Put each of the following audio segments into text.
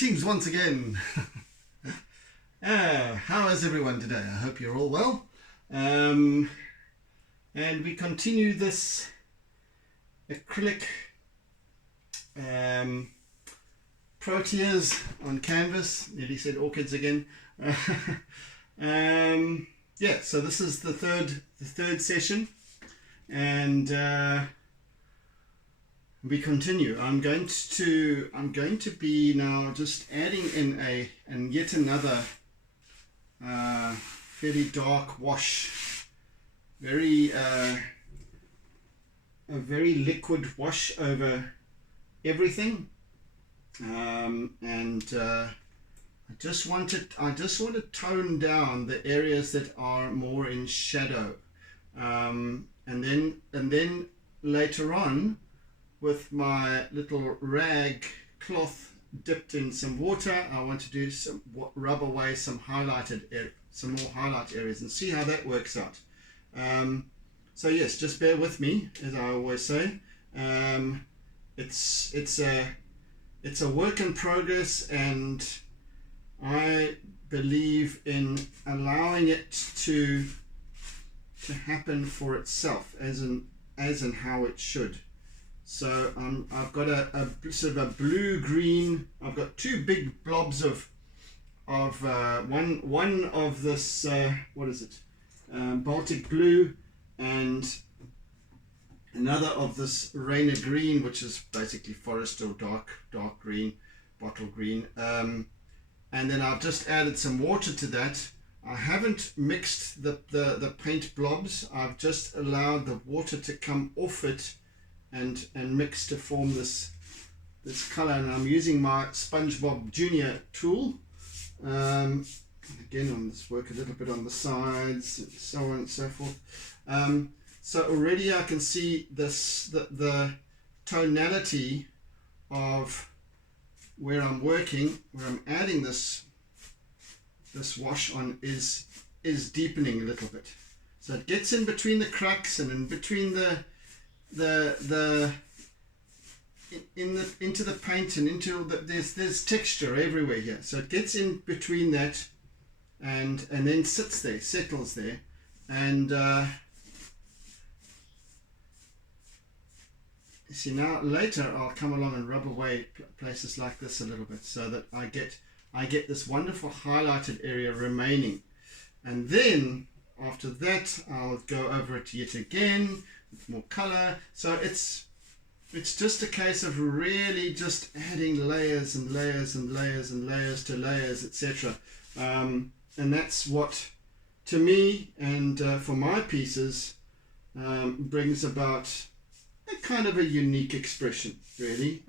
Greetings once again. How is everyone today? I hope you're all well. And we continue this acrylic Proteas on canvas. Nearly said orchids again. Yeah, so this is the third session, and we continue. I'm going to be now just adding in yet another fairly dark wash, a very liquid wash over everything, and I just want to tone down the areas that are more in shadow, and then later on, with my little rag cloth dipped in some water, I want to do rub away some more highlight areas and see how that works out. So yes, just bear with me, as I always say. It's a work in progress, and I believe in allowing it to happen for itself, as in how it should. So I've got a sort of a blue-green. I've got two big blobs of one of this what is it, Baltic blue, and another of this Rainer green, which is basically forest or dark green, bottle green. And then I've just added some water to that. I haven't mixed the paint blobs. I've just allowed the water to come off it and mix to form this color, and I'm using my SpongeBob Junior tool. Again, on this, work a little bit on the sides and so on and so forth. So already I can see the tonality of where I'm working, where I'm adding this wash on is deepening a little bit. So it gets in between the cracks and in between into the paint and into there's texture everywhere here. So it gets in between that and then sits there, settles there, and see, now later I'll come along and rub away places like this a little bit, so that I get this wonderful highlighted area remaining. And then after that I'll go over it yet again with more color. So it's just a case of really just adding layers and layers and layers and layers to layers, etc. And that's what, to me and for my pieces, brings about a kind of a unique expression, really.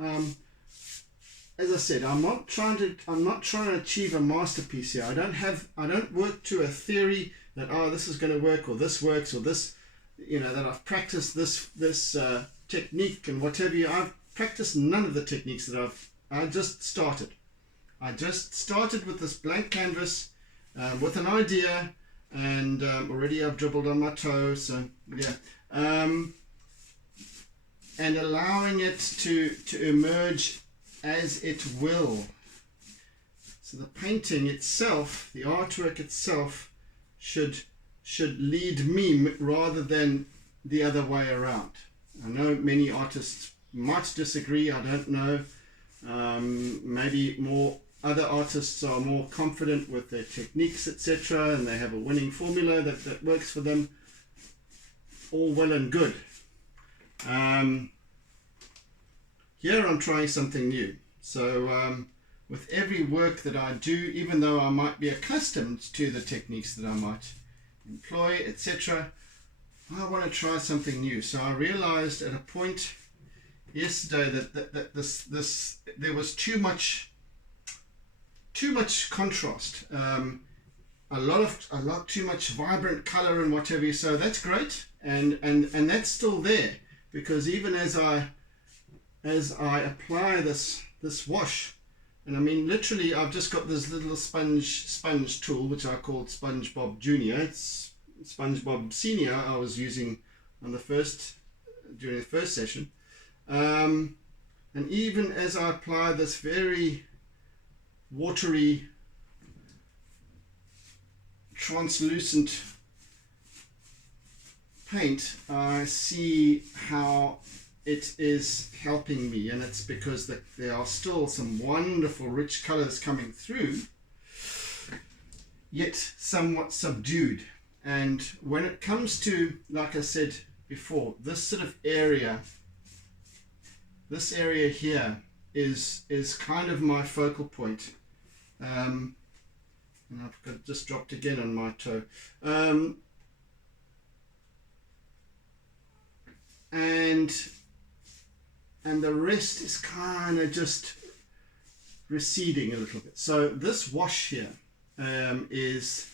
As I said, I'm not trying to achieve a masterpiece here. I don't work to a theory that, oh, this is going to work, or this works, or this, that I've practiced this technique and whatever. I've practiced none of the techniques that I just started. I just started with this blank canvas, with an idea, and already I've dribbled on my toe, so yeah. And allowing it to emerge as it will. So the painting itself, the artwork itself, should lead me rather than the other way around. I know many artists might disagree, I don't know. Maybe other artists are more confident with their techniques, etc., and they have a winning formula that works for them. All well and good. Here I'm trying something new. So with every work that I do, even though I might be accustomed to the techniques that I might employ, etc., I want to try something new. So I realized at a point yesterday that there was too much contrast, a lot too much vibrant color and whatever. So that's great, and that's still there, because even as I apply this wash, and I mean literally I've just got this little sponge tool which I called SpongeBob Junior. It's SpongeBob Senior I was using during the first session, and even as I apply this very watery, translucent paint, I see how it is helping me, and it's because there are still some wonderful rich colors coming through, yet somewhat subdued. And when it comes to, like I said before, this sort of area, this area here is kind of my focal point. And I've just dropped again on my toe. And the rest is kind of just receding a little bit. So this wash here is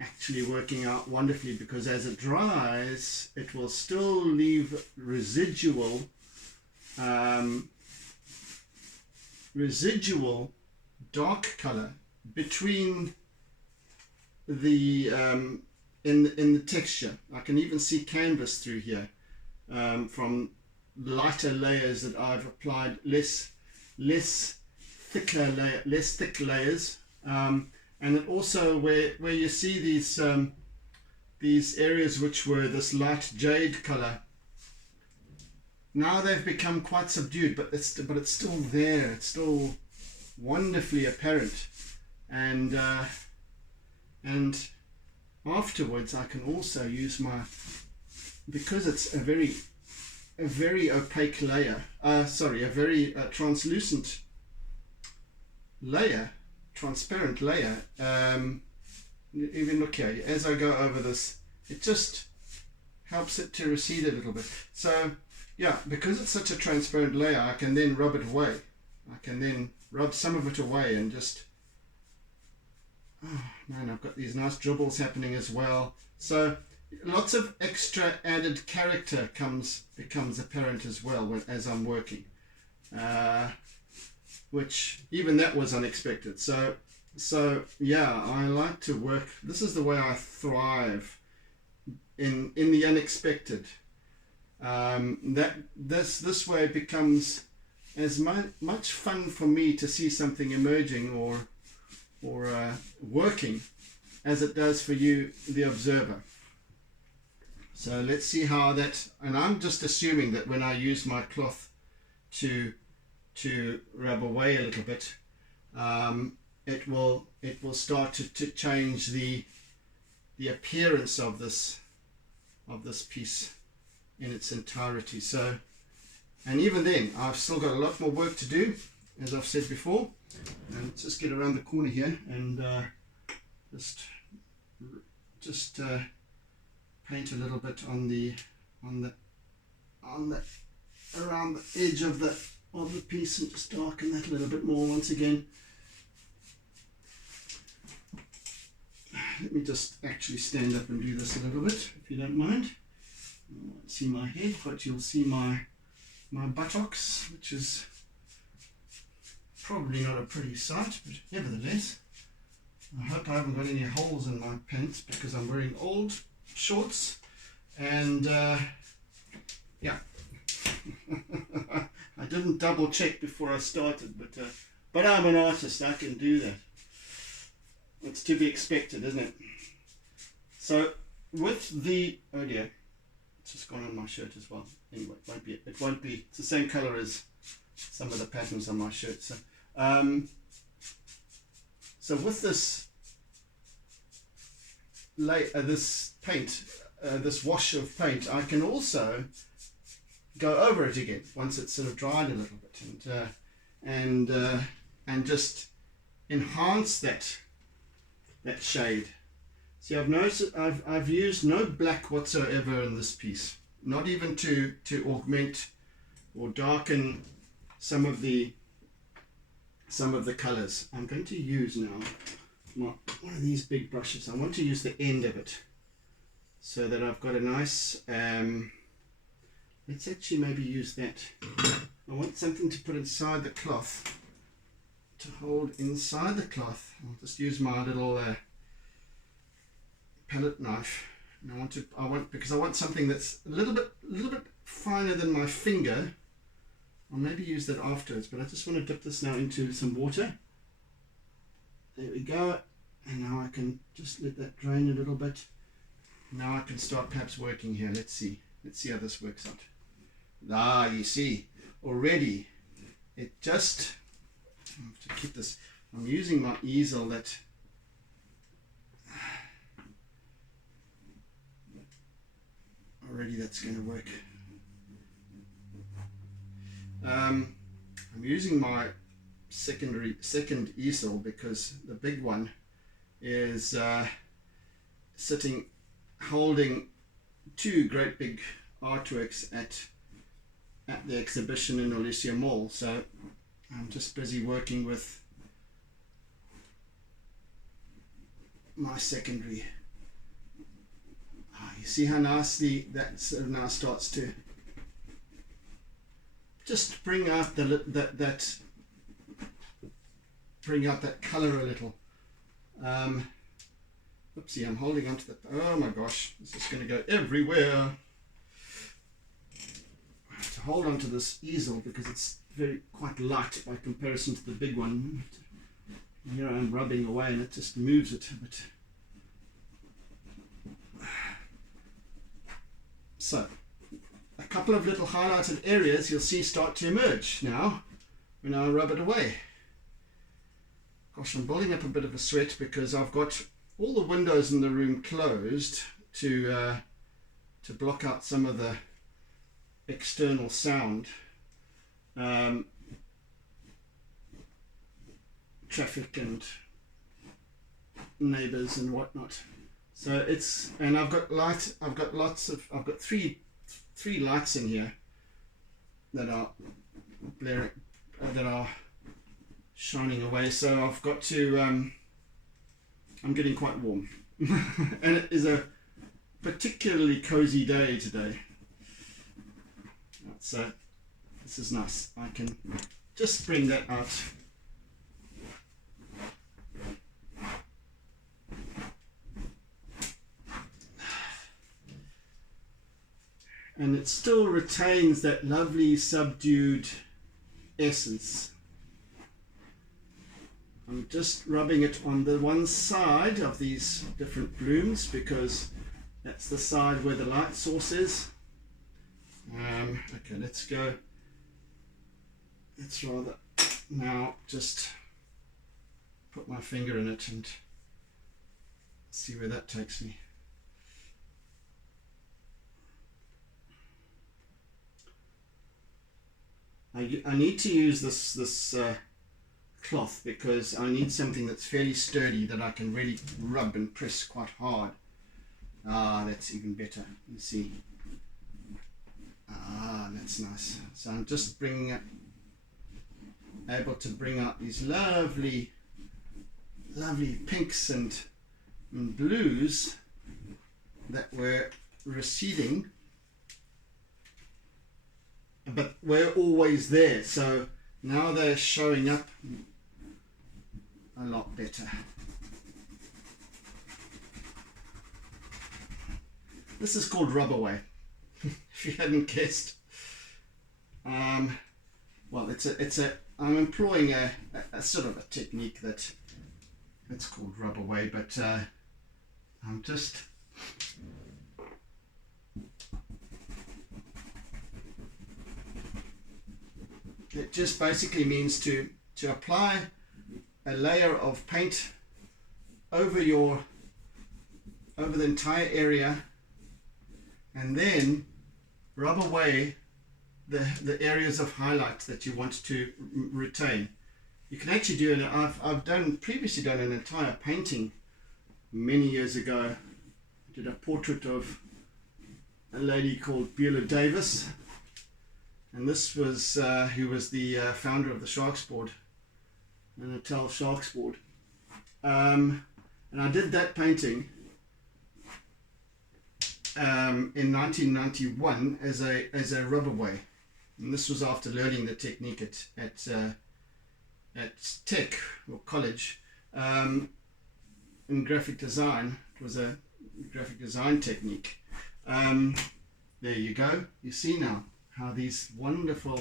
actually working out wonderfully, because as it dries, it will still leave residual dark color between the in the texture. I can even see canvas through here from lighter layers that I've applied, less thick layers, and it also where you see these areas which were this light jade color, now they've become quite subdued, but it's still there. It's still wonderfully apparent, and afterwards I can also use my, because it's a very opaque layer, a very translucent layer, transparent layer. Even look here, as I go over this, it just helps it to recede a little bit. So yeah, because it's such a transparent layer, I can then rub it away. I can then rub some of it away and just, oh man, I've got these nice dribbles happening as well. So lots of extra added character becomes apparent as well as I'm working, which even that was unexpected. So yeah, I like to work. This is the way I thrive, in the unexpected. That this way it becomes as much fun for me to see something emerging or working as it does for you, the observer. So let's see how that, and I'm just assuming that when I use my cloth to rub away a little bit, it will start to change the appearance of this piece in its entirety. So, and even then I've still got a lot more work to do, as I've said before. And let's just get around the corner here and just paint a little bit on the around the edge of the piece, and just darken that a little bit more once again. Let me just actually stand up and do this a little bit, if you don't mind. You won't see my head, but you'll see my buttocks, which is probably not a pretty sight, but nevertheless, I hope I haven't got any holes in my pants, because I'm wearing old shorts, and yeah. I didn't double check before I started, but I'm an artist, I can do that. It's to be expected, isn't it? So with the, oh dear, it's just gone on my shirt as well. Anyway, it won't be, it's the same color as some of the patterns on my shirt. So so with this this paint, this wash of paint, I can also go over it again once it's sort of dried a little bit, and just enhance that shade. See, I've noticed I've used no black whatsoever in this piece, not even to augment or darken some of the colors. I'm going to use now one of these big brushes. I want to use the end of it so that I've got a nice, let's actually maybe use that. I want something to put inside the cloth, to hold inside the cloth. I'll just use my little palette knife, and because I want something that's a little bit finer than my finger. I'll maybe use that afterwards, but I just want to dip this now into some water There we go. And now I can just let that drain a little bit. Now I can start perhaps working here. Let's see how this works out. Ah, you see already it just, I have to keep this, I'm using my easel that already that's going to work. I'm using my second easel because the big one is holding two great big artworks at the exhibition in Olysea Mall. So I'm just busy working with my secondary. You see how nicely that sort of now starts to just bring out bring out that color a little. Oopsie, I'm holding onto the, oh my gosh, this is going to go everywhere. I have to hold onto this easel because it's quite light by comparison to the big one. Here I am rubbing away and it just moves it a bit. So, a couple of little highlighted areas you'll see start to emerge now when I rub it away. Gosh, I'm building up a bit of a sweat because I've got all the windows in the room closed to block out some of the external sound, traffic and neighbors and whatnot. So it's, and I've got three lights in here that are blaring, that are shining away. So I've got to, I'm getting quite warm. And it is a particularly cozy day today. So this is nice. I can just bring that out. And it still retains that lovely subdued essence. I'm just rubbing it on the one side of these different blooms because that's the side where the light source is. Okay, let's go. Let's rather now just put my finger in it and see where that takes me. I need to use this cloth because I need something that's fairly sturdy that I can really rub and press quite hard. Ah, that's even better. You see. Ah, that's nice. So I'm just able to bring out these lovely pinks and blues that were receding, but were always there. So now they're showing up a lot better. This is called rubaway, if you hadn't guessed. Well, I'm employing a sort of a technique that it's called rubaway, but I'm just it just basically means to apply a layer of paint over the entire area and then rub away the areas of highlight that you want to retain. You can actually do it. I've previously done an entire painting many years ago. I did a portrait of a lady called Beulah Davis, and this was who was the founder of the Sharks Board, the Natal Sharks Board. And I did that painting in 1991 as a rubaway, and this was after learning the technique at Tech or college in graphic design. It was a graphic design technique. There you go. You see now how these wonderful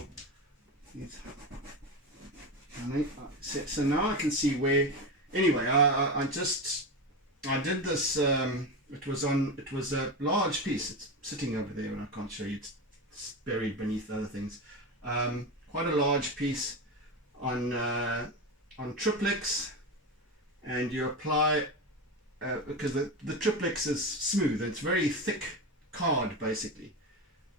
so now I can see where anyway, I did this. It was a large piece. It's sitting over there, and I can't show you. It's buried beneath other things. Quite a large piece on triplex, and you apply because the triplex is smooth. It's very thick card basically,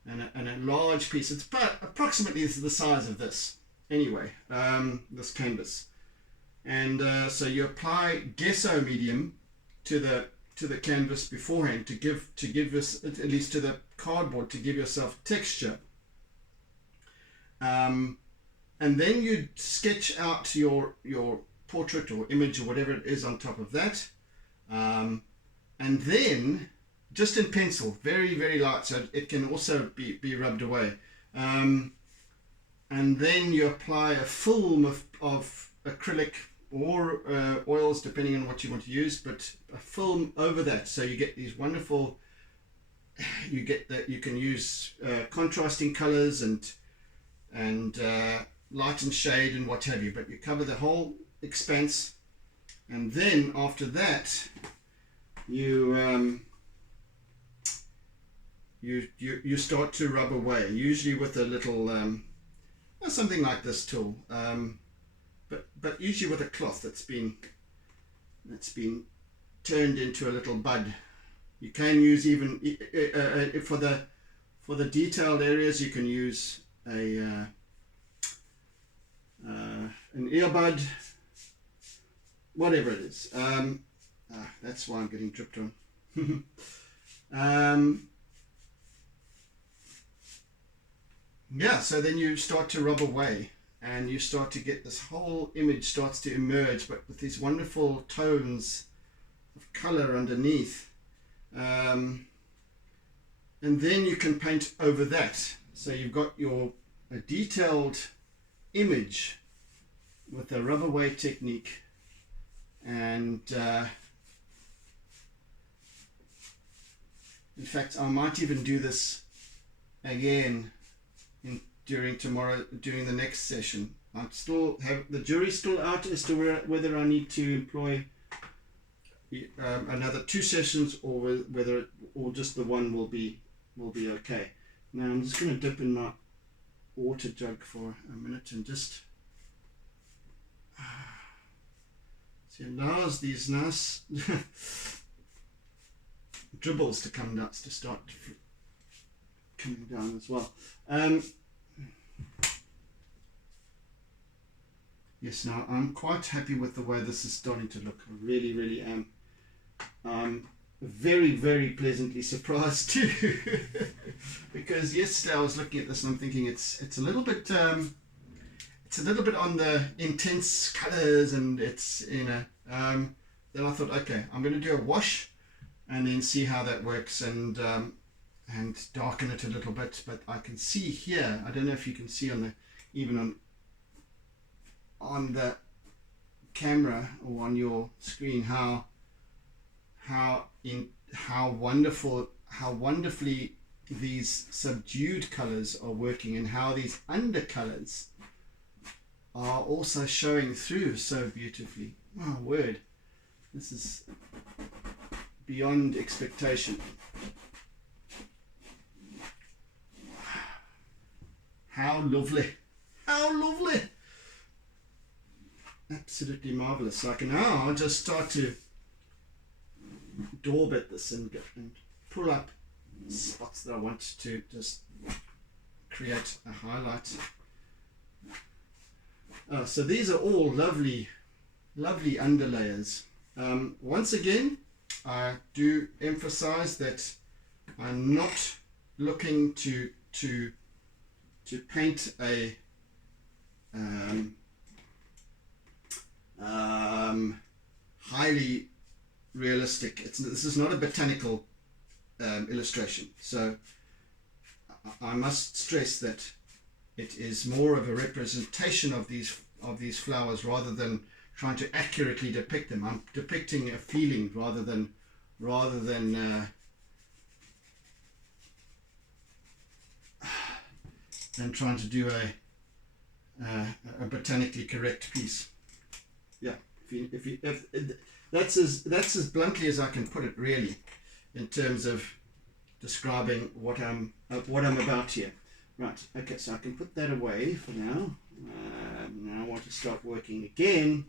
and a large piece. It's about approximately the size of this. Anyway, this canvas, and so you apply gesso medium to the canvas beforehand to give this, at least to the cardboard, to give yourself texture. And then you sketch out your portrait or image or whatever it is on top of that, and then just in pencil, very, very light, so it can also be rubbed away. And then you apply a film of acrylic or oils, depending on what you want to use, but a film over that, so you get these wonderful, you can use contrasting colors and light and shade and what have you, but you cover the whole expanse. And then after that you start to rub away, usually with a little something like this tool, but usually with a cloth that's been turned into a little bud. You can use even for the detailed areas, you can use an earbud, whatever it is. That's why I'm getting dripped on. Yeah, so then you start to rub away, and you start to get this whole image starts to emerge, but with these wonderful tones of color underneath. And then you can paint over that. So you've got a detailed image with a rubaway technique, and in fact I might even do this again during the next session. I still have the jury's still out as to whether I need to employ another 2 sessions, or whether or just the one will be okay. Now I'm just going to dip in my water jug for a minute and just see, it allows these nice dribbles to come nuts to start coming down as well. Yes, now I'm quite happy with the way this is starting to look. I really, really am. I'm very, very pleasantly surprised too, because yesterday I was looking at this and I'm thinking it's a little bit on the intense colors, and it's then I thought, okay, I'm going to do a wash and then see how that works, and darken it a little bit. But I can see here, I don't know if you can see even on the camera or on your screen how wonderfully these subdued colors are working, and how these undercolors are also showing through so beautifully. Oh word, this is beyond expectation. How lovely, how lovely, absolutely marvelous. So I can now just start to daub at this and pull up spots that I want to just create a highlight. So these are all lovely, lovely underlayers. Once again, I do emphasize that I'm not looking to paint a highly realistic. This is not a botanical illustration, so I must stress that it is more of a representation of these flowers rather than trying to accurately depict them. I'm depicting a feeling rather than trying to do a botanically correct piece. Yeah, If that's as bluntly as I can put it, really, in terms of describing what I'm about here. Right. Okay. So I can put that away for now. Now I want to start working again.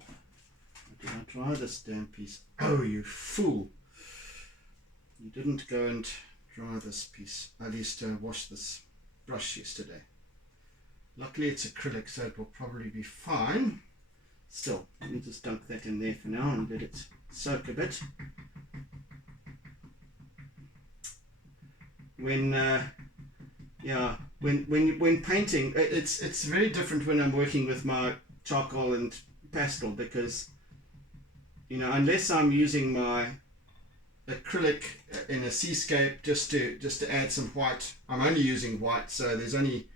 Did I try this damn piece? Oh, you fool! You didn't go and dry this piece. At least wash this brush yesterday. Luckily it's acrylic, so it will probably be fine. Still, let me just dunk that in there for now and let it soak a bit. When painting, it's very different when I'm working with my charcoal and pastel, because unless I'm using my acrylic in a seascape just to add some white, I'm only using white, so there's only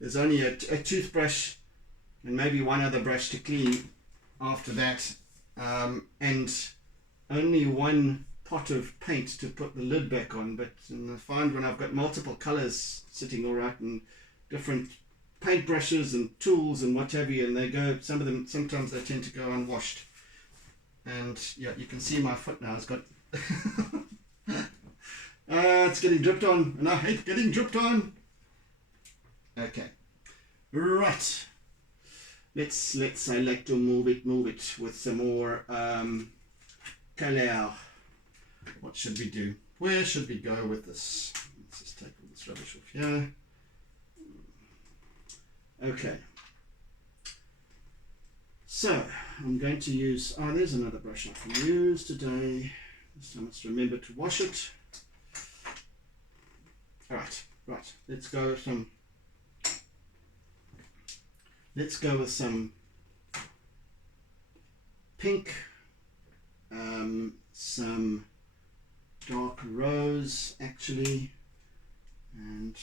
a toothbrush and maybe one other brush to clean after that, and only one pot of paint to put the lid back on. But I find when I've got multiple colors sitting all right, and different paint brushes and tools and what have you, and some of them sometimes they tend to go unwashed. And yeah, you can see my foot now. It's got it's getting dripped on, and I hate getting dripped on. Okay, right. Let's I like to move it with some more color. What should we do? Where should we go with this? Let's just take all this rubbish off here. Okay. So I'm going to use, there's another brush I can use today. This time let's remember to wash it. Alright, right. Let's go with some pink, some dark rose actually, and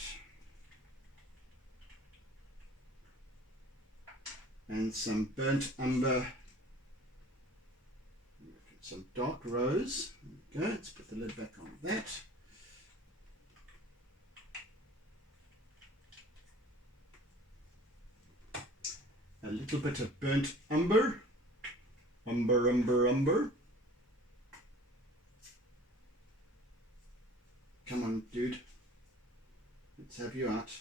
some burnt umber, some dark rose. There we go. Let's put the lid back on that. A little bit of burnt umber. Umber. Come on, dude. Let's have you out.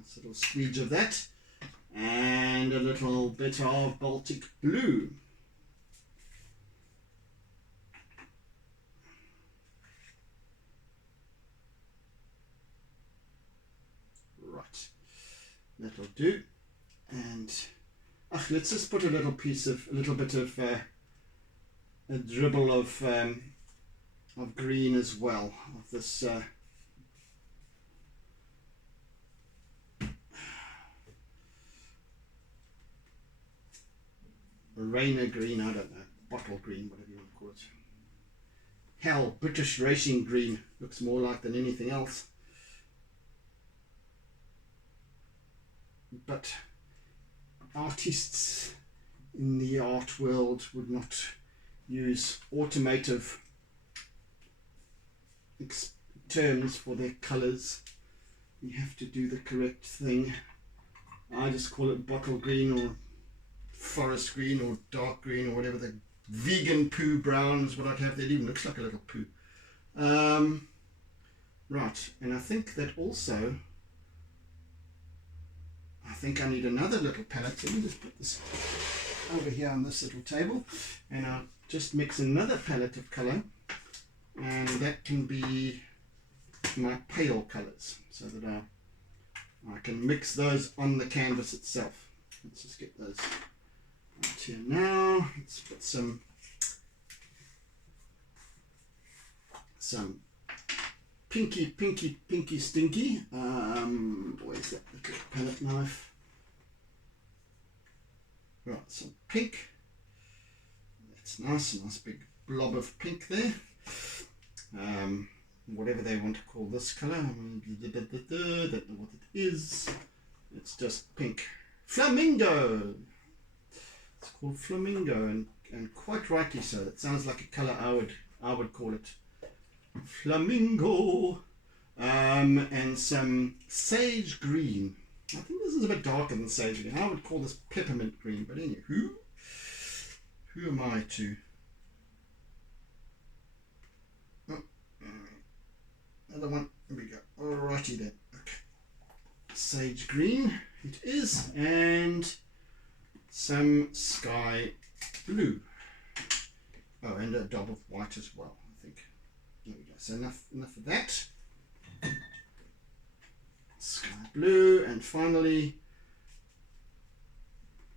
This little squeege of that. And a little bit of Baltic blue. Right. That'll do. And let's just put a little bit of a dribble of green as well, of this Rainer green, I don't know, bottle green, whatever you want to call it. Hell, British racing green looks more like than anything else. But artists in the art world would not use automotive terms for their colors. You have to do the correct thing. I just call it bottle green or forest green or dark green or whatever. The vegan poo brown is what I'd have. That even looks like a little poo. Right, and I think that also, I think I need another little palette. Let me just put this over here on this little table, and I'll just mix another palette of color, and that can be my pale colors, so that I can mix those on the canvas itself. Let's just get those right here now. Let's put some pinky stinky. Where's that little palette knife? Right, some pink. That's nice, a nice big blob of pink there. Whatever they want to call this color. I don't know what it is. It's just pink. Flamingo! It's called flamingo, and quite rightly so. It sounds like a color I would call it. Flamingo. And some sage green. I think this is a bit darker than sage green. I would call this peppermint green, but anyway, who am I to? Oh, another one. Here we go. Alrighty then. Okay. Sage green it is, and some sky blue. Oh, and a dab of white as well, I think. There we go. So enough of that. Sky blue, and finally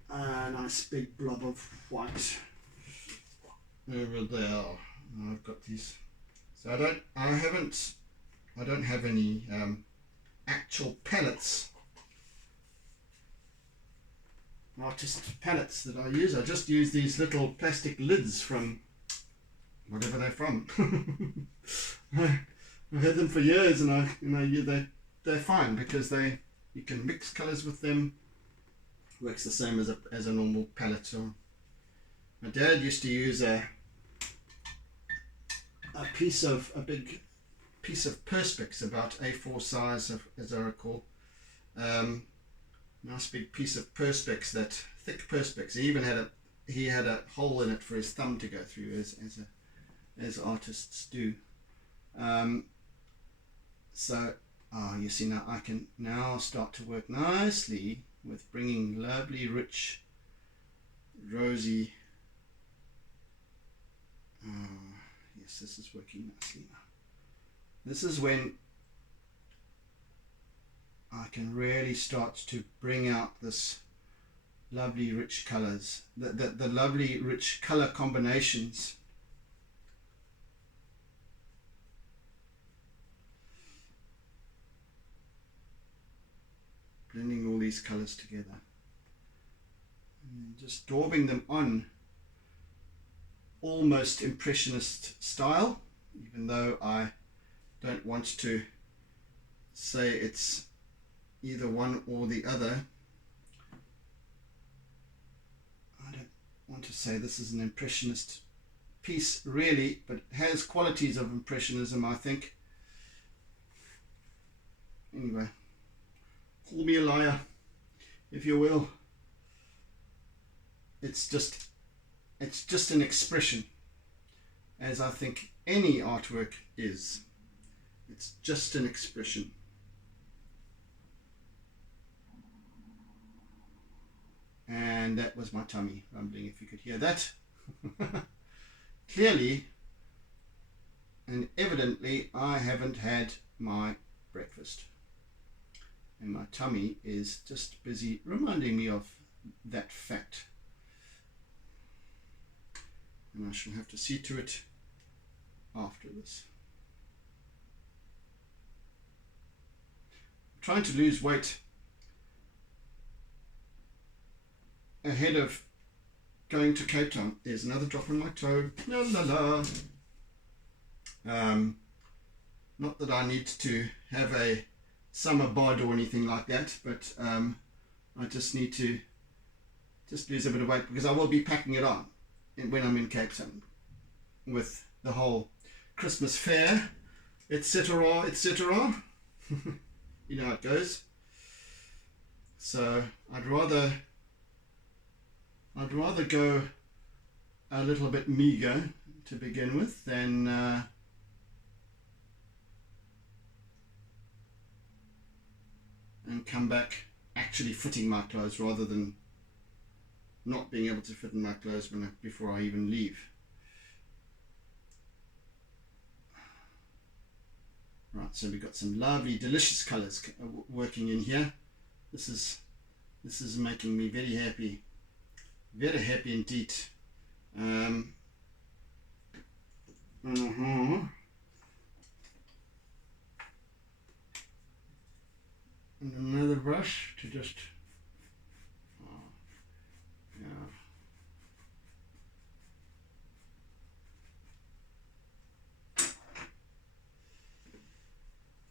a nice big blob of white over there. I've got these. So I don't have any actual palettes, artist palettes that I use. I just use these little plastic lids from whatever they're from. I've had them for years, and they're fine because you can mix colours with them. Works the same as a normal palette. So my dad used to use a big piece of perspex, about A4 size, as I recall. Nice big piece of perspex, that thick perspex. He had a hole in it for his thumb to go through, as artists do. So you see, now I can now start to work nicely with bringing lovely, rich, rosy. Yes, this is working nicely now. This is when I can really start to bring out this lovely, rich colors, the lovely, rich color combinations. Blending all these colors together and just daubing them on, almost impressionist style, even though I don't want to say it's either one or the other. I don't want to say this is an impressionist piece really, but it has qualities of impressionism, I think. Anyway, call me a liar if you will. It's just an expression, as I think any artwork is. It's just an expression. And that was my tummy rumbling, if you could hear that. Clearly and evidently I haven't had my breakfast, and my tummy is just busy reminding me of that fact, and I shall have to see to it after this. I'm trying to lose weight ahead of going to Cape Town. There's another drop on my toe. La la la. Not that I need to have a summer bod or anything like that, but I just need to lose a bit of weight, because I will be packing it on when I'm in Cape Town with the whole Christmas fair, etc., etc. You know how it goes. So I'd rather go a little bit meager to begin with than and come back actually fitting my clothes, rather than not being able to fit in my clothes before I even leave. Right, so we've got some lovely, delicious colours working in here. This is making me very happy indeed. And another brush to just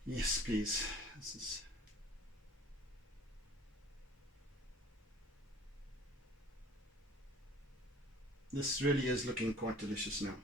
yes, please. This really is looking quite delicious now.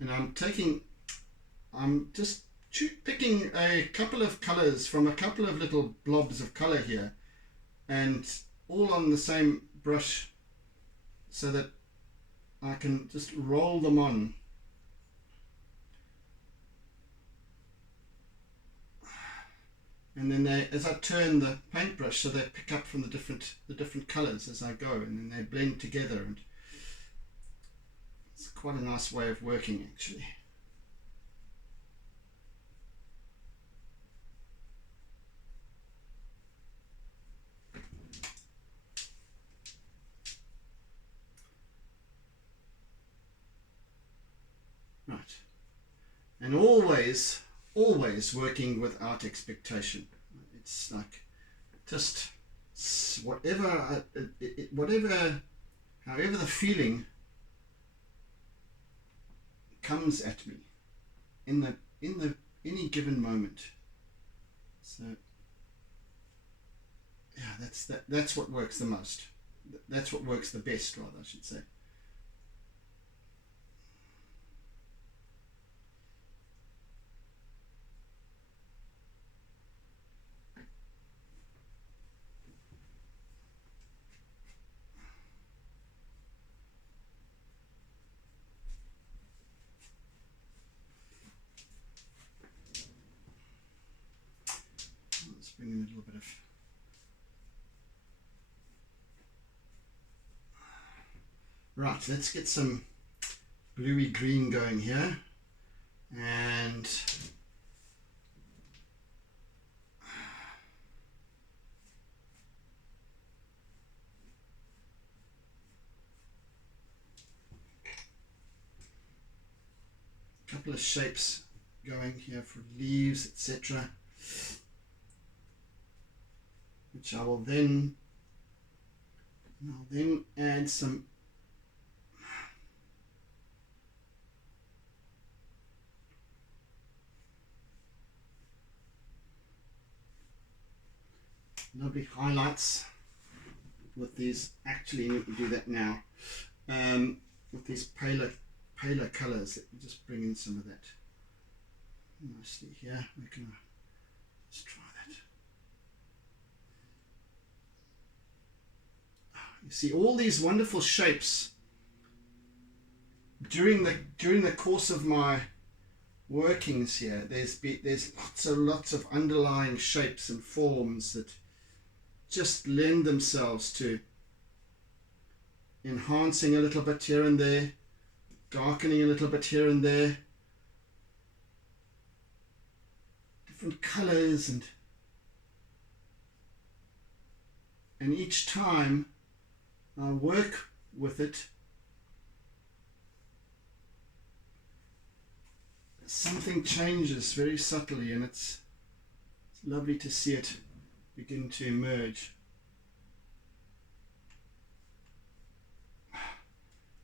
and I'm just picking a couple of colors from a couple of little blobs of color here, and all on the same brush, so that I can just roll them on. And then as I turn the paintbrush, so they pick up from the different colors as I go, and then they blend together, and it's quite a nice way of working, actually. Right. And always working without expectation. It's like just whatever, however the feeling comes at me in any given moment. So yeah, that's what works the most. That's what works the best, rather, I should say. Let's bring in a little bit of right, let's get some bluey green going here, and a couple of shapes going here for leaves, etc., which I'll then add some lovely highlights with these. Actually, you can do that now, with these paler colors. Let me just bring in some of that nicely here. We can let's try that. You see all these wonderful shapes during the course of my workings here. There's lots of underlying shapes and forms that just lend themselves to enhancing a little bit here and there, darkening a little bit here and there, different colors, and each time I work with it, something changes very subtly, and it's lovely to see it begin to emerge.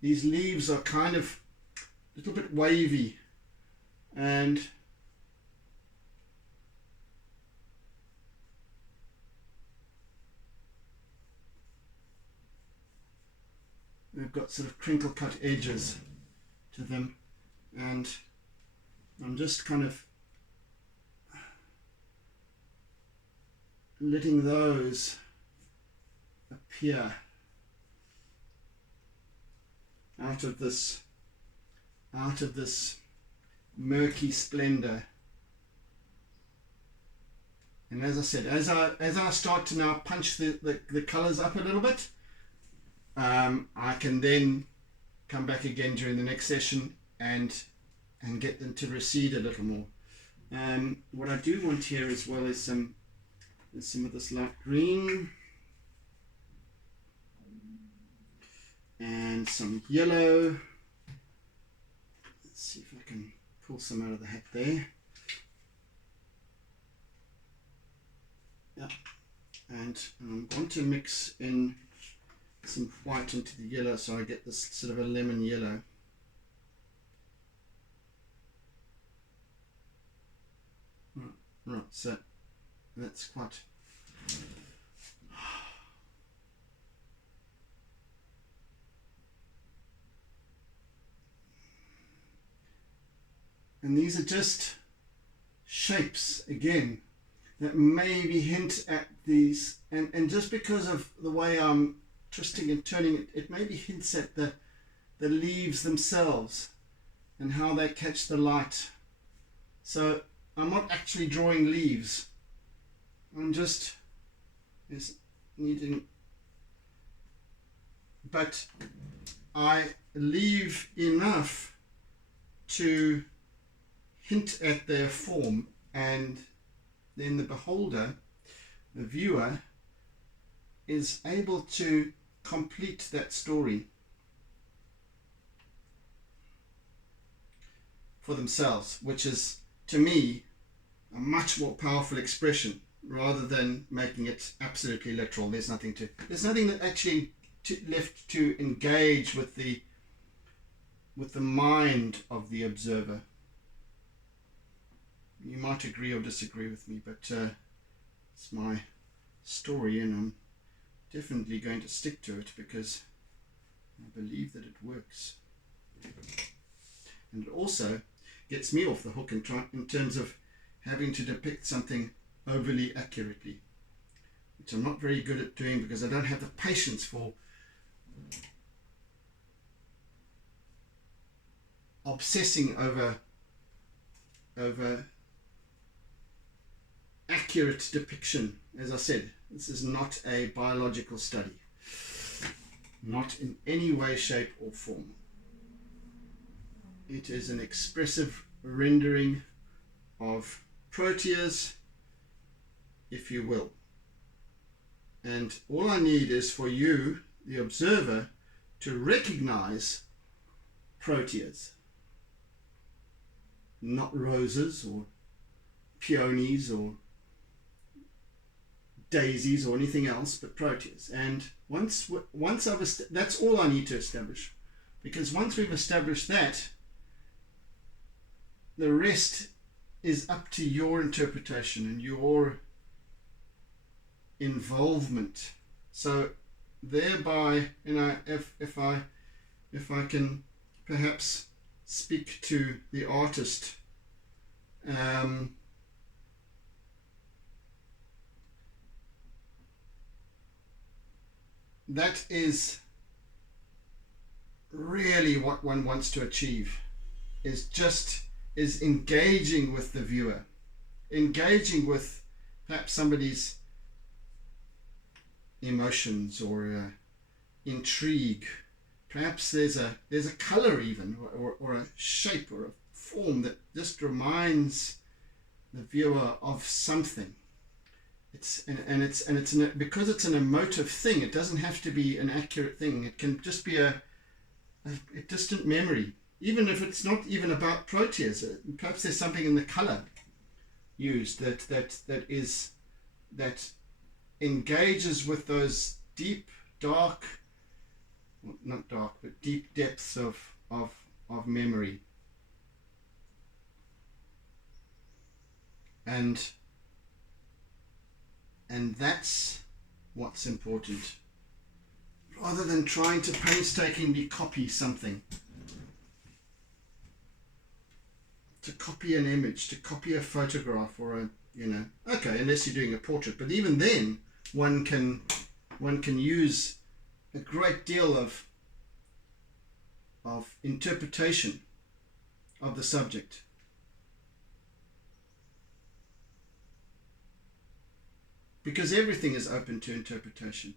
These leaves are kind of a little bit wavy, and they've got sort of crinkle cut edges to them, and I'm just kind of letting those appear out of this murky splendor. And as I said, as I start to now punch the colors up a little bit, I can then come back again during the next session and get them to recede a little more. What I do want here as well is some of this light green and some yellow. Let's see if I can pull some out of the hat there. Yeah, and I want to mix in some white into the yellow, so I get this sort of a lemon yellow. Right, so that's quite And these are just shapes, again, that maybe hint at these, and just because of the way I'm twisting and turning it, it maybe hints at the leaves themselves and how they catch the light. So I'm not actually drawing leaves, I'm just needing, but I leave enough to hint at their form, and then the beholder, the viewer, is able to complete that story for themselves, which is, to me, a much more powerful expression rather than making it absolutely literal. There's nothing that actually left to engage with the mind of the observer. You might agree or disagree with me, but it's my story, and I'm definitely going to stick to it because I believe that it works. And it also gets me off the hook in terms of having to depict something overly accurately, which I'm not very good at doing because I don't have the patience for obsessing over accurate depiction. As I said, this is not a biological study, not in any way, shape or form. It is an expressive rendering of Proteas, if you will. And all I need is for you, the observer, to recognize Proteas, not roses or peonies or daisies or anything else, but Proteas. And once that's all I need to establish, because once we've established that, the rest is up to your interpretation and your involvement. So thereby, if I can perhaps speak to the artist, that is really what one wants to achieve, is engaging with the viewer, engaging with perhaps somebody's emotions or intrigue. Perhaps there's a color even, or a shape or a form that just reminds the viewer of something. Because it's an emotive thing, it doesn't have to be an accurate thing. It can just be a distant memory, even if it's not even about Proteas. Perhaps there's something in the color used that engages with those deep, dark, not dark, but deep depths of memory. And that's what's important, rather than trying to painstakingly copy something, to copy an image, to copy a photograph, or okay, unless you're doing a portrait. But even then, one can use a great deal of interpretation of the subject. Because everything is open to interpretation.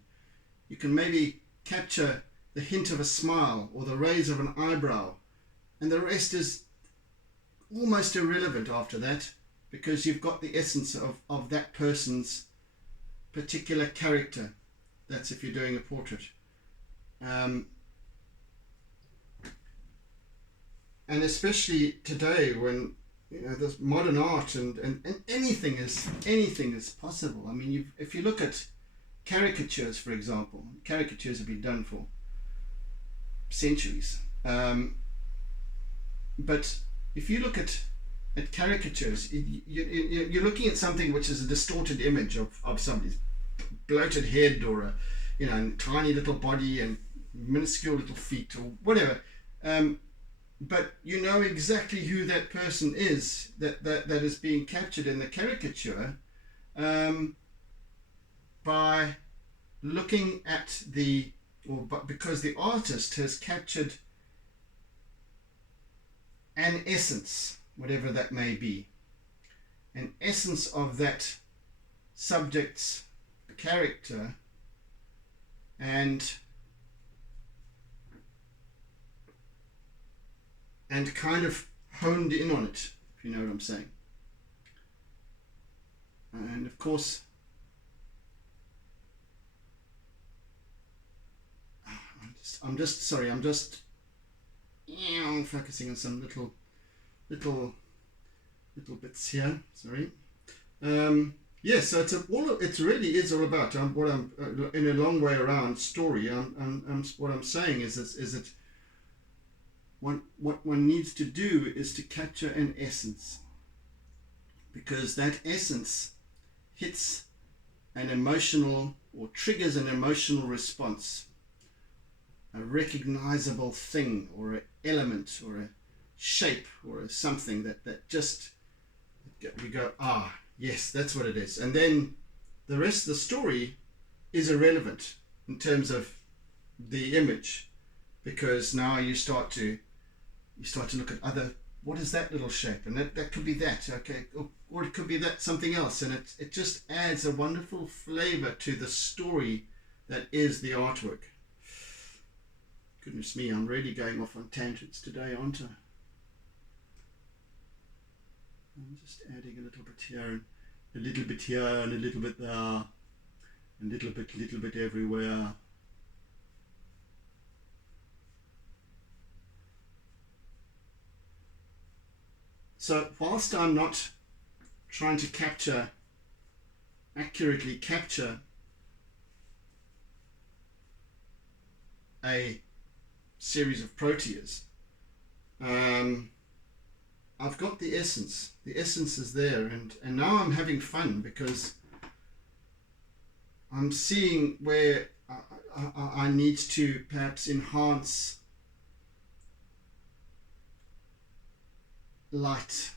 You can maybe capture the hint of a smile or the raise of an eyebrow, and the rest is almost irrelevant after that, because you've got the essence of that person's particular character. That's if you're doing a portrait. And especially today, when there's modern art and anything is possible. I mean, if you look at caricatures, for example, caricatures have been done for centuries. But if you look at caricatures, you're looking at something which is a distorted image of somebody's bloated head, or a tiny little body and minuscule little feet, or whatever. but you know exactly who that person is that is being captured in the caricature, um, by looking at but because the artist has captured an essence, whatever that may be, an essence of that subject's character, and kind of honed in on it, if you know what I'm saying. And of course, I'm just focusing on some little bits here. Sorry. Yes, so it really is all about what I'm in a long way around story. What I'm saying is that what one needs to do is to capture an essence, because that essence hits an emotional or triggers an emotional response, a recognizable thing or an element or a shape or something that just we go, yes, that's what it is. And then the rest of the story is irrelevant in terms of the image, because now you start to look at what is that little shape, and that could be that, okay, or it could be that something else, and it just adds a wonderful flavor to the story that is the artwork. Goodness me, I'm really going off on tangents today, aren't I? I'm just adding a little bit here and a little bit here and a little bit there, and a little bit everywhere. So whilst I'm not trying to accurately capture a series of proteas, I've got the essence. The essence is there, and now I'm having fun because I'm seeing where I need to perhaps enhance light,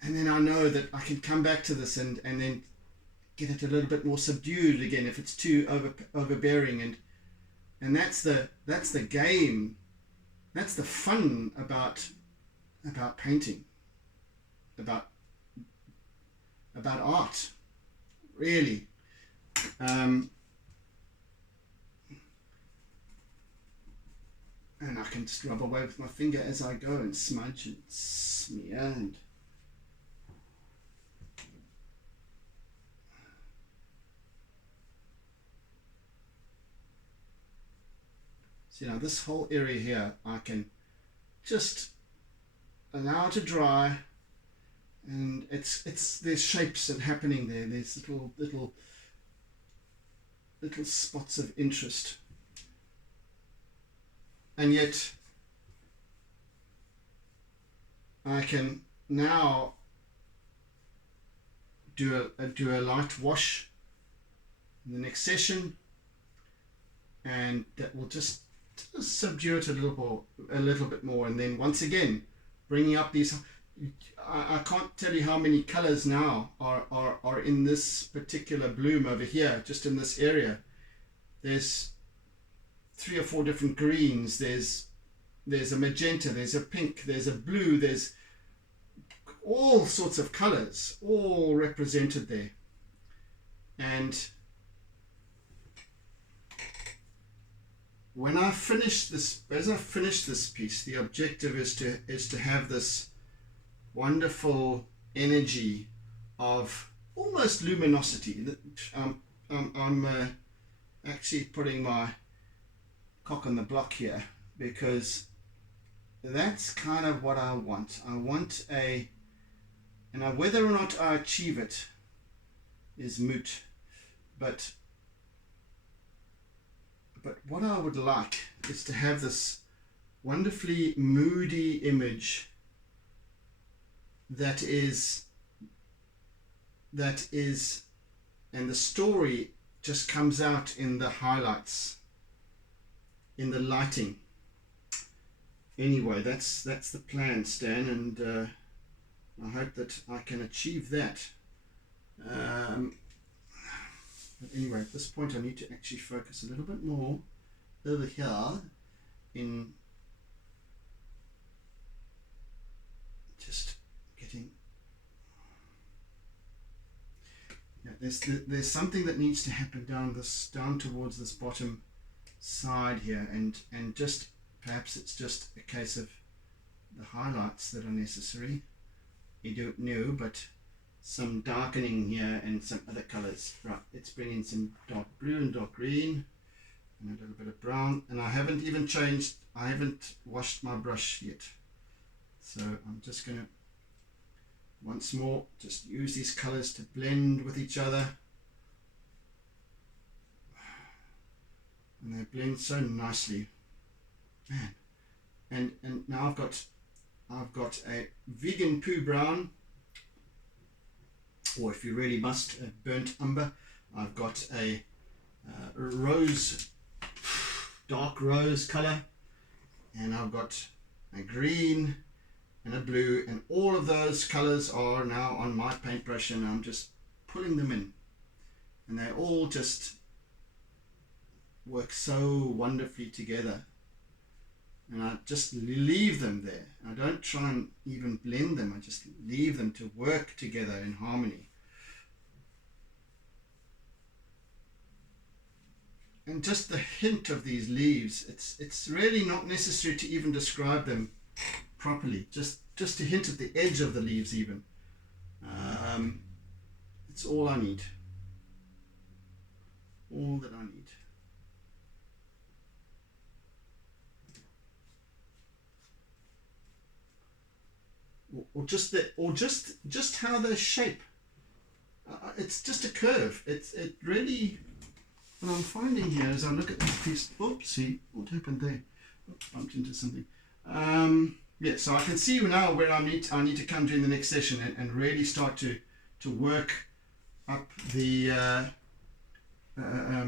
and then I know that I can come back to this and then get it a little bit more subdued again if it's too overbearing, and that's the game, that's the fun about painting, about art, really. And I can just rub away with my finger as I go and smudge and smear and so now this whole area here I can just allow to dry, and there's shapes and happening there. There's little spots of interest, and yet I can now do a light wash in the next session, and that will just subdue it a little bit more, and then once again bringing up these. I can't tell you how many colors now are in this particular bloom over here, just in this area. There's 3 or 4 different greens, there's a magenta, there's a pink, there's a blue, there's all sorts of colors all represented there. And when I finish this, as I finish this piece, the objective is to have this wonderful energy of almost luminosity. I'm actually putting my cock on the block here, because that's kind of what I want. I want and whether or not I achieve it is moot, but what I would like is to have this wonderfully moody image that is, and the story just comes out in the highlights, in the lighting. anyway, that's the plan, Stan, and I hope that I can achieve that. But anyway, at this point I need to actually focus a little bit more over here in just getting, yeah, there's something that needs to happen down towards this bottom side here, and just perhaps it's just a case of the highlights that are necessary. You don't know, but some darkening here and some other colors. Right, let's bring in some dark blue and dark green and a little bit of brown, and I haven't washed my brush yet, so I'm just going to once more just use these colors to blend with each other, and they blend so nicely, man. And now I've got a vegan poo brown, or if you really must, a burnt umber. I've got a rose, dark rose color, and I've got a green and a blue, and all of those colors are now on my paintbrush, and I'm just pulling them in, and they all just work so wonderfully together. And I just leave them there. I don't try and even blend them. I just leave them to work together in harmony. And just the hint of these leaves, it's really not necessary to even describe them properly. Just to hint at the edge of the leaves even. It's all I need. All that I need. Or just how they shape. It's just a curve. It really. What I'm finding here as I look at this piece. Oopsie, what happened there? Bumped into something. Yeah, so I can see now where I need to come to in the next session and really start to work up the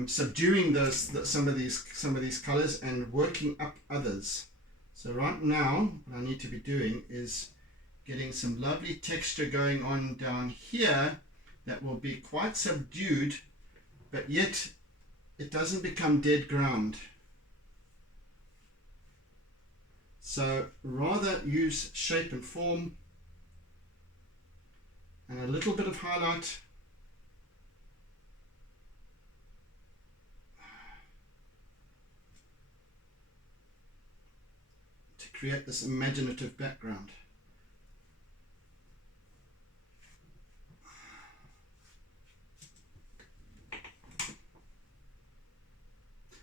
subduing some of these colors and working up others. So right now, what I need to be doing is getting some lovely texture going on down here that will be quite subdued, but yet it doesn't become dead ground. So rather use shape and form and a little bit of highlight to create this imaginative background.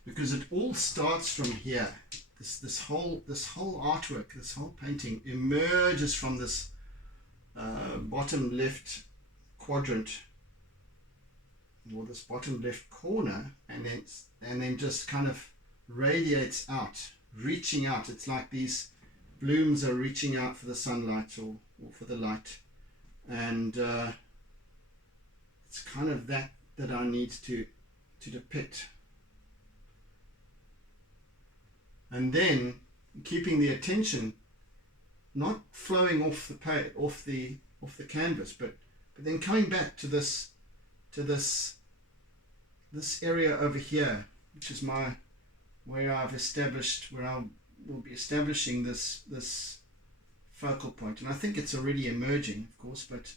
Because it all starts from here. This whole artwork, this whole painting emerges from this bottom left quadrant, or this bottom left corner, and then just kind of radiates out, reaching out. It's like these blooms are reaching out for the sunlight or for the light, and it's kind of that I need to depict. And then keeping the attention not flowing off the canvas, but then coming back to this area over here, which is where I will be establishing this focal point. And I think it's already emerging, of course, but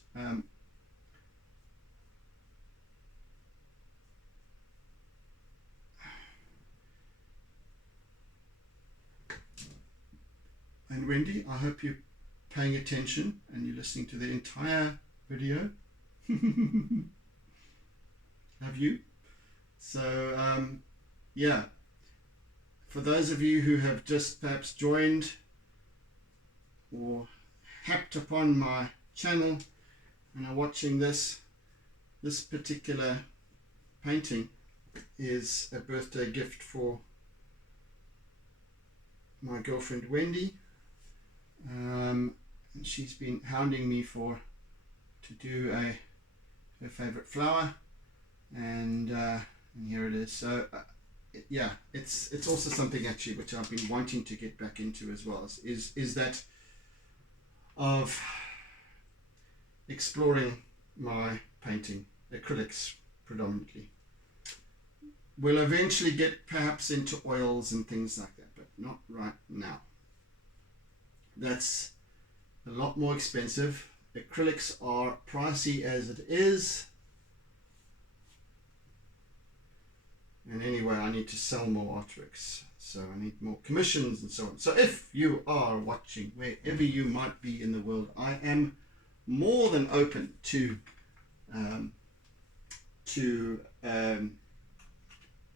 and Wendy, I hope you're paying attention and you're listening to the entire video. Have you? So yeah, for those of you who have just perhaps joined or happed upon my channel and are watching this particular painting is a birthday gift for my girlfriend Wendy. And she's been hounding me to do her favorite flower, and here it is. So yeah, it's also something actually which I've been wanting to get back into as well, is that of exploring my painting, acrylics predominantly. We'll eventually get perhaps into oils and things like that, but not right now. That's a lot more expensive. Acrylics are pricey as it is. And anyway, I need to sell more artworks, so I need more commissions and so on. So if you are watching, wherever you might be in the world, I am more than open to an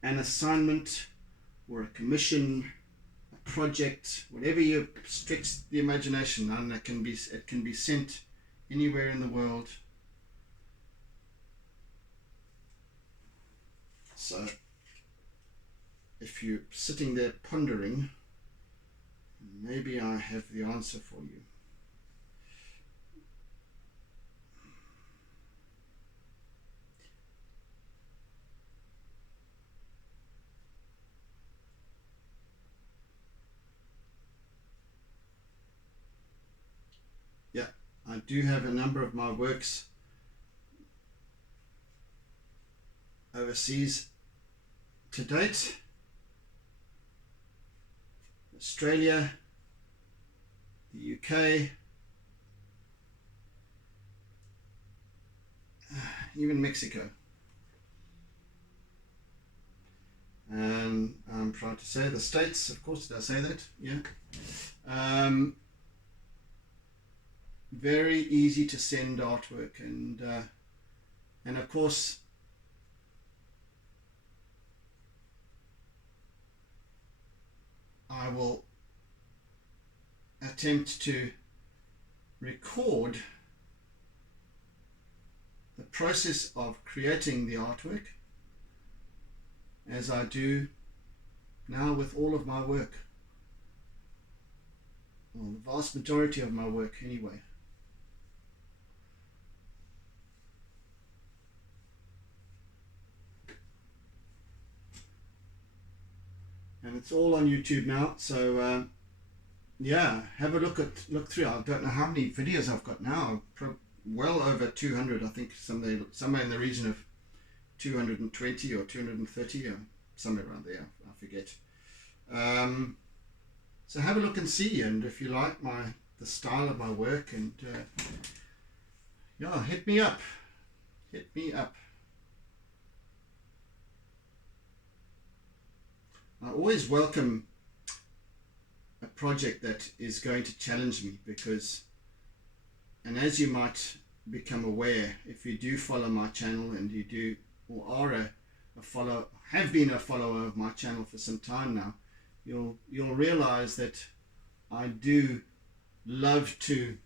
assignment or a commission, a project, whatever you stretch the imagination, and it can be sent anywhere in the world. So if you're sitting there pondering, maybe I have the answer for you. Yeah, I do have a number of my works overseas to date. Australia, the UK, even Mexico. And I'm proud to say the States, of course. Did I say that? Yeah. Very easy to send artwork, and of course I will attempt to record the process of creating the artwork as I do now with all of my work, well, the vast majority of my work anyway. And it's all on YouTube now, so yeah, have a look through. I don't know how many videos I've got now. Well over 200, I think, somewhere in the region of 220 or 230, or somewhere around there. I forget. So have a look and see, and if you like the style of my work, and yeah, hit me up. I always welcome a project that is going to challenge me, because, and as you might become aware, if you do follow my channel, and you do, or are have been a follower of my channel for some time now, you'll realize that I do love to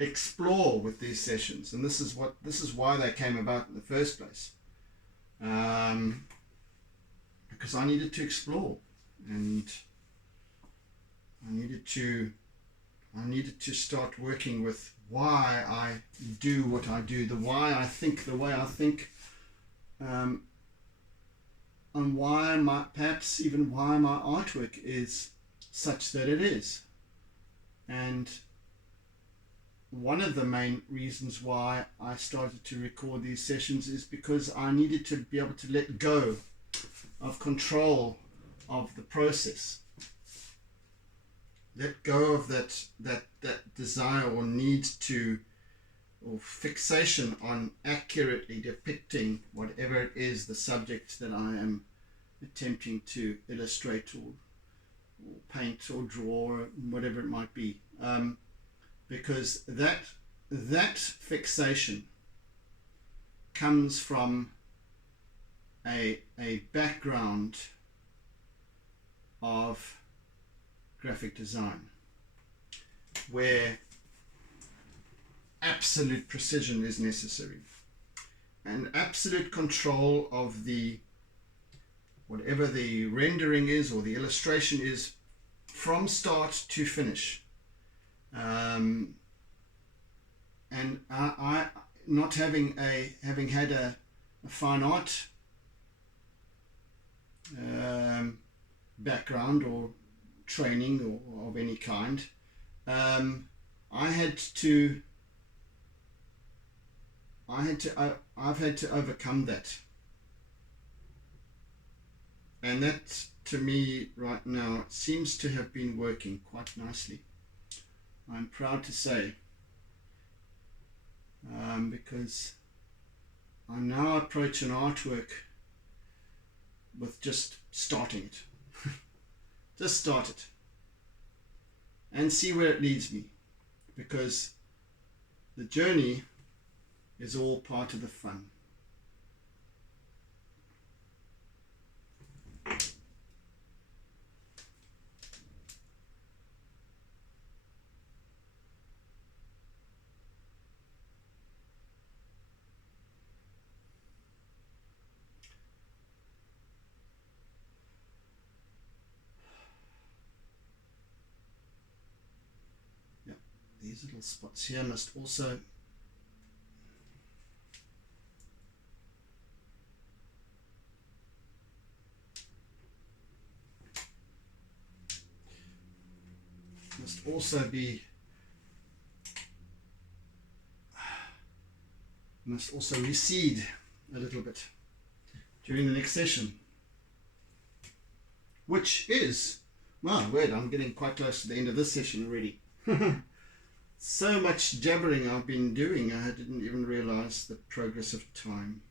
explore with these sessions, and this is why they came about in the first place. Because I needed to explore, and I needed to start working with why I do what I do, the why I think the way I think, and perhaps even why my artwork is such that it is. And one of the main reasons why I started to record these sessions is because I needed to be able to let go of control of the process. Let go of that desire or need to, or fixation on accurately depicting whatever it is, the subject that I am attempting to illustrate or paint or draw, or whatever it might be. Because that fixation comes from a background of graphic design, where absolute precision is necessary, and absolute control of whatever the rendering is or the illustration is from start to finish. And I not having had a fine art background or training or of any kind. I've had to overcome that, and that to me right now seems to have been working quite nicely. I'm proud to say, because I now approach an artwork with just starting it. Just start it and see where it leads me, because the journey is all part of the fun. These little spots here must also be recede a little bit during the next session, which is, my word, I'm getting quite close to the end of this session already. So much jabbering I've been doing, I didn't even realize the progress of time.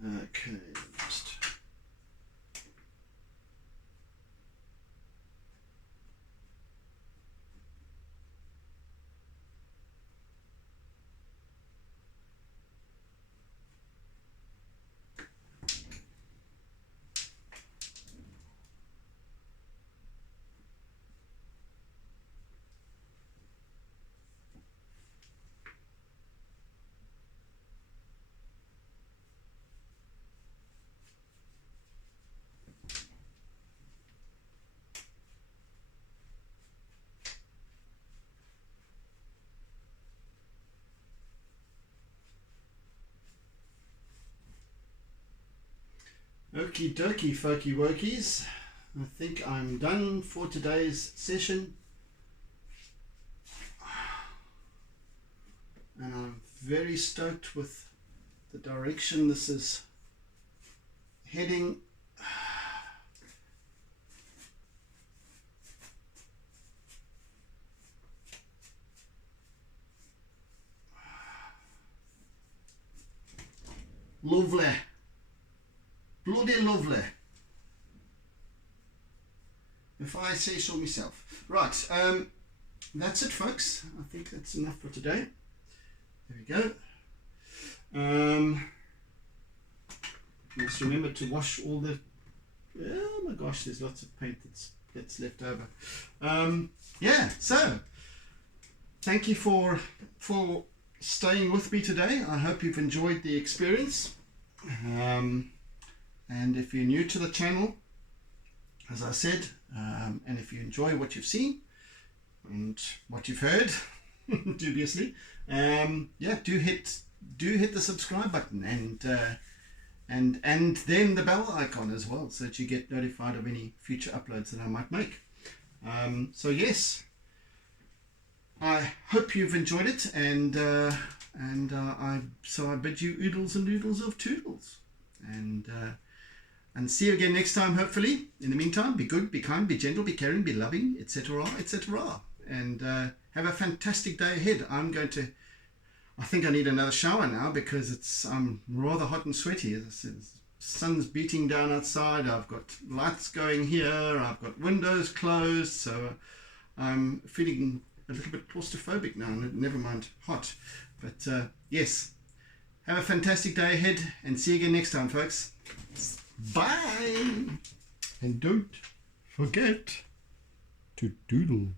Okay, just okie dokie, folky wokies. I think I'm done for today's session, and I'm very stoked with the direction this is heading. Lovely. Bloody lovely, if I say so myself. Right, that's it, folks. I think that's enough for today. There we go. Just remember to wash all the... Oh my gosh, there's lots of paint that's left over. Yeah, so thank you for staying with me today. I hope you've enjoyed the experience. And if you're new to the channel, as I said, and if you enjoy what you've seen and what you've heard, dubiously, yeah, do hit the subscribe button and then the bell icon as well, so that you get notified of any future uploads that I might make. So yes, I hope you've enjoyed it, and I bid you oodles and oodles of toodles, and see you again next time, hopefully. In the meantime, be good, be kind, be gentle, be caring, be loving, etc., etc. And have a fantastic day ahead. I think I need another shower now because I'm rather hot and sweaty. The sun's beating down outside. I've got lights going here. I've got windows closed, so I'm feeling a little bit claustrophobic now. Never mind hot, but yes. Have a fantastic day ahead, and see you again next time, folks. Bye! And don't forget to doodle.